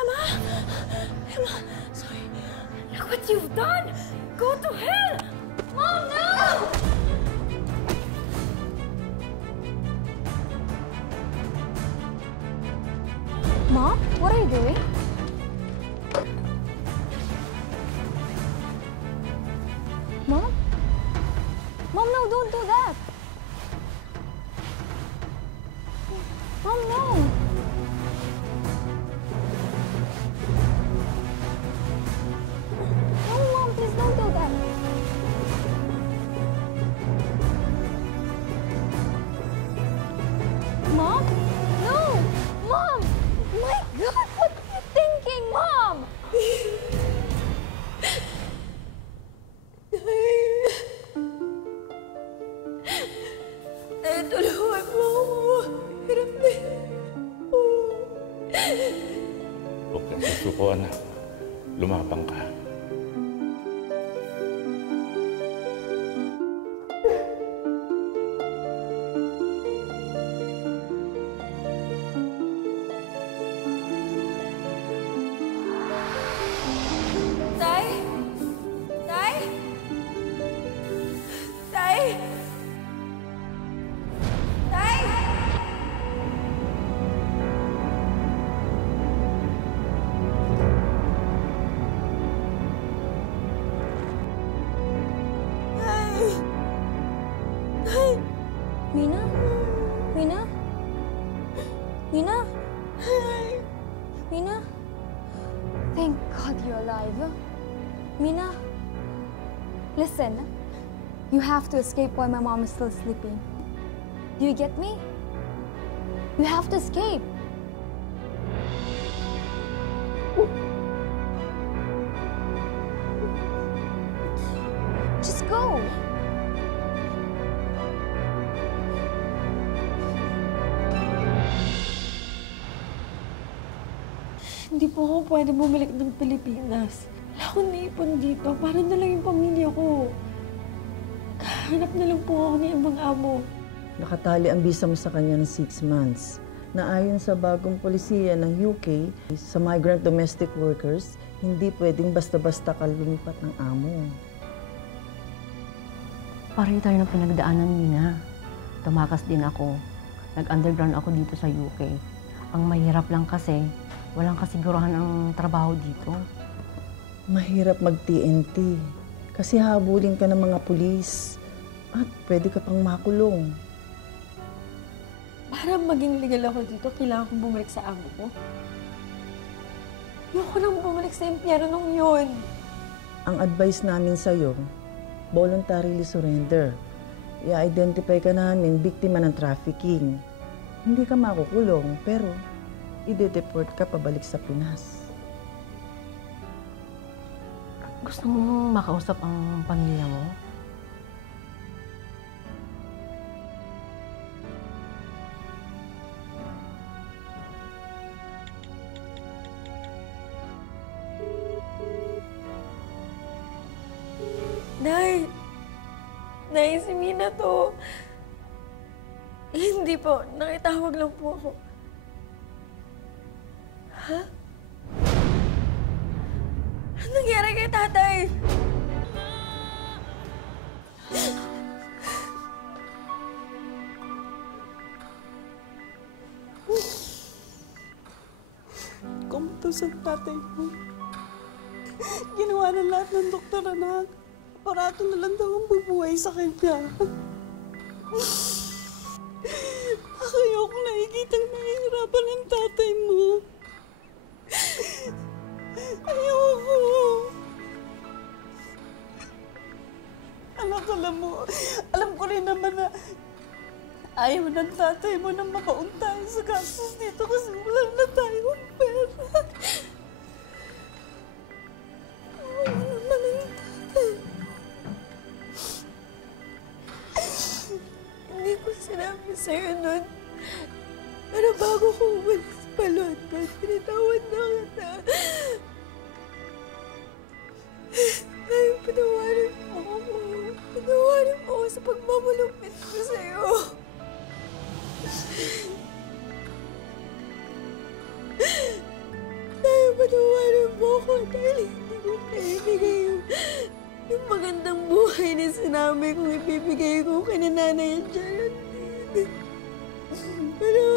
Emma! Emma! Sorry. Look what you've done! Go to hell! Mom, no! Mom, what are you doing? Mom? Mom, no, don't do that! Mom, no! No, Mom, please don't do that! Mom? No! Mom! My God, what are you thinking, Mom? Tulungan mo ako. Hirap na. Huwag kang susuko, anak. Lumapang ka. Tay? Tay? Tay? Tay? Mina? Mina? Mina? Mina? Thank God you're alive. Mina? Listen, you have to escape while my mom is still sleeping. Do you get me? You have to escape. Just go. Hindi po ako pwede bumalik ng Pilipinas. Wala akong naipon dito. Para na lang yung pamilya ko. Kahanap na lang po ako ng ibang amo. Nakatali ang visa mo sa kanya ng 6 months. Na ayon sa bagong polisiya ng UK, sa migrant domestic workers, hindi pwedeng basta-basta ka lumipat ng amo. Pareho tayo ng pinagdaanan, Mina. Tumakas din ako. Nag-underground ako dito sa UK. Ang mahirap lang kasi, walang kasigurahan ang trabaho dito. Mahirap mag-TNT kasi habulin ka ng mga pulis at pwede ka pang makulong. Para maging legal ako dito, kailangan kong bumalik sa amo ko. Ayoko nang bumalik sa impyernong yun. Ang advice namin sa'yo, voluntarily surrender. I-identify ka namin biktima ng trafficking. Hindi ka makukulong, pero ide-deport ka pabalik sa Pinas. Gusto mong makausap ang pamilya mo? Nay! Nay, si Mina to. Hindi po. Nakitawag lang po ako. Ha? Anong nangyari kay tatay? Kumatos ang tatay mo. Ginawa na lahat ng doktor, anak. Aparato na lang daw ang bubuhay sa kanya. Ayoko nakikitang nahihirapan ng tatay mo. Ayoko. Anak, alam ko rin naman na ayaw ng tatay mo na mabaon tayo sa gastos dito kasi wala na tayong pera. Wala naman ang tatay. Hindi ko sinabi sa'yo nun. Pero bago ko umalis pa London, pinatawad na kita. Ay, patawarin mo ako. Patawarin mo ako sa pagmamalupit ko sa'yo. Tayo, patawarin mo ako dahil hindi ko naibigay yung magandang buhay na sinabi kong ibibigay ko kay Nanay Geraldine. Patawarin